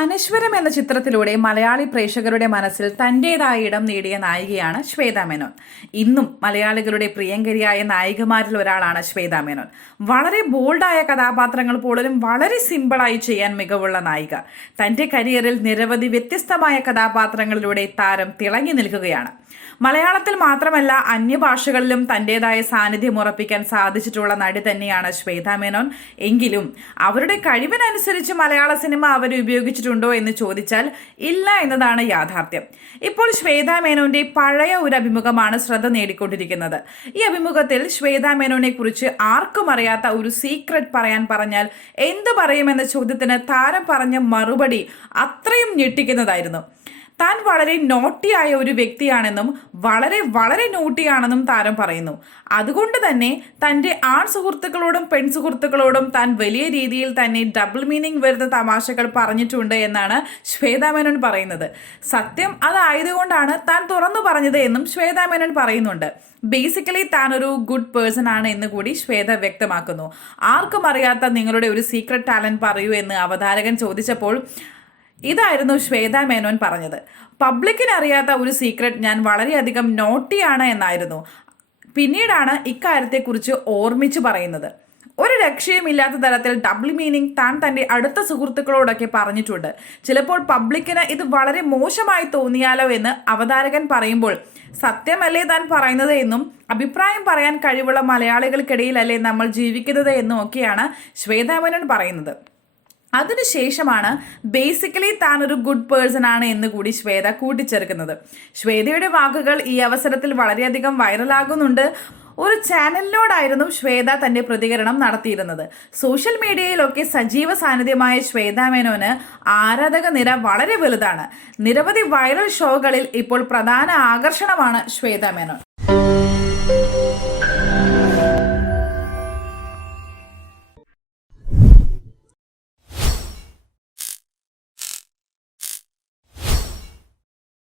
അനശ്വരം എന്ന ചിത്രത്തിലൂടെ മലയാളി പ്രേക്ഷകരുടെ മനസ്സിൽ തന്റേതായ ഇടം നേടിയ നായികയാണ് ശ്വേത മേനോൻ. ഇന്നും മലയാളികളുടെ പ്രിയങ്കരിയായ നായികമാരിൽ ഒരാളാണ് ശ്വേത മേനോൻ. വളരെ ബോൾഡായ കഥാപാത്രങ്ങൾ പോലും വളരെ സിമ്പിളായി ചെയ്യാൻ മികവുള്ള നായിക. തന്റെ കരിയറിൽ നിരവധി വ്യത്യസ്തമായ കഥാപാത്രങ്ങളിലൂടെ താരം തിളങ്ങി നിൽക്കുകയാണ്. മലയാളത്തിൽ മാത്രമല്ല അന്യഭാഷകളിലും തന്റേതായ സാന്നിധ്യം ഉറപ്പിക്കാൻ സാധിച്ചിട്ടുള്ള നടി തന്നെയാണ് ശ്വേത മേനോൻ. എങ്കിലും അവരുടെ കഴിവിനനുസരിച്ച് മലയാള സിനിമ അവർ ഉപയോഗിച്ചിട്ടുണ്ടോ എന്ന് ചോദിച്ചാൽ ഇല്ല എന്നതാണ് യാഥാർത്ഥ്യം. ഇപ്പോൾ ശ്വേത മേനോന്റെ പഴയ ഒരു അഭിമുഖമാണ് ശ്രദ്ധ നേടിക്കൊണ്ടിരിക്കുന്നത്. ഈ അഭിമുഖത്തിൽ ശ്വേത മേനോനെ കുറിച്ച് ആർക്കും അറിയാത്ത ഒരു സീക്രട്ട് പറയാൻ പറഞ്ഞാൽ എന്ത് പറയുമെന്ന ചോദ്യത്തിന് താരം പറഞ്ഞ മറുപടി അത്രയും ഞെട്ടിക്കുന്നതായിരുന്നു. താൻ വളരെ നോട്ടിയായ ഒരു വ്യക്തിയാണെന്നും വളരെ വളരെ നോട്ടിയാണെന്നും താരം പറയുന്നു. അതുകൊണ്ട് തന്നെ തന്റെ ആൺ സുഹൃത്തുക്കളോടും പെൺ സുഹൃത്തുക്കളോടും താൻ വലിയ രീതിയിൽ തന്നെ ഡബിൾ മീനിങ് വരുന്ന തമാശകൾ പറഞ്ഞിട്ടുണ്ട് എന്നാണ് ശ്വേതാമേനോൻ പറയുന്നത്. സത്യം അതായതുകൊണ്ടാണ് താൻ തുറന്നു പറഞ്ഞത് എന്നും ശ്വേതാമേനോൻ പറയുന്നുണ്ട്. ബേസിക്കലി താൻ ഒരു ഗുഡ് പേഴ്സൺ ആണ് എന്ന് കൂടി ശ്വേത വ്യക്തമാക്കുന്നു. ആർക്കും അറിയാത്ത നിങ്ങളുടെ ഒരു സീക്രട്ട് ടാലന്റ് പറയൂ എന്ന് അവതാരകൻ ചോദിച്ചപ്പോൾ ഇതായിരുന്നു ശ്വേത മേനോൻ പറഞ്ഞത്. പബ്ലിക്കിന് അറിയാത്ത ഒരു സീക്രട്ട് ഞാൻ വളരെയധികം നോട്ടിയാണ് എന്നായിരുന്നു. പിന്നീടാണ് ഇക്കാര്യത്തെക്കുറിച്ച് ഓർമ്മിച്ച് പറയുന്നത്. ഒരു രക്ഷയുമില്ലാത്ത തരത്തിൽ ഡബിൾ മീനിങ് താൻ തന്റെ അടുത്ത സുഹൃത്തുക്കളോടൊക്കെ പറഞ്ഞിട്ടുണ്ട്. ചിലപ്പോൾ പബ്ലിക്കിന് ഇത് വളരെ മോശമായി തോന്നിയാലോ എന്ന് അവതാരകൻ പറയുമ്പോൾ സത്യമല്ലേ താൻ പറയുന്നത് എന്നും അഭിപ്രായം പറയാൻ കഴിവുള്ള മലയാളികൾക്കിടയിലല്ലേ നമ്മൾ ജീവിക്കുന്നത് എന്നും ഒക്കെയാണ് ശ്വേതാമനൻ പറയുന്നത്. അതിനുശേഷമാണ് ബേസിക്കലി താൻ ഒരു ഗുഡ് പേഴ്സൺ ആണ് എന്ന് കൂടി ശ്വേത കൂട്ടിച്ചേർക്കുന്നത്. ശ്വേതയുടെ വാക്കുകൾ ഈ അവസരത്തിൽ വളരെയധികം വൈറലാകുന്നുണ്ട് ഒരു ചാനലിനോടായിരുന്നു ശ്വേത തന്റെ പ്രതികരണം നടത്തിയിരുന്നത്. സോഷ്യൽ മീഡിയയിലൊക്കെ സജീവ സാന്നിധ്യമായ ശ്വേത മേനോന് ആരാധക നിര വളരെ വലുതാണ്. നിരവധി വൈറൽ ഷോകളിൽ ഇപ്പോൾ പ്രധാന ആകർഷണമാണ് ശ്വേത മേനോൻ.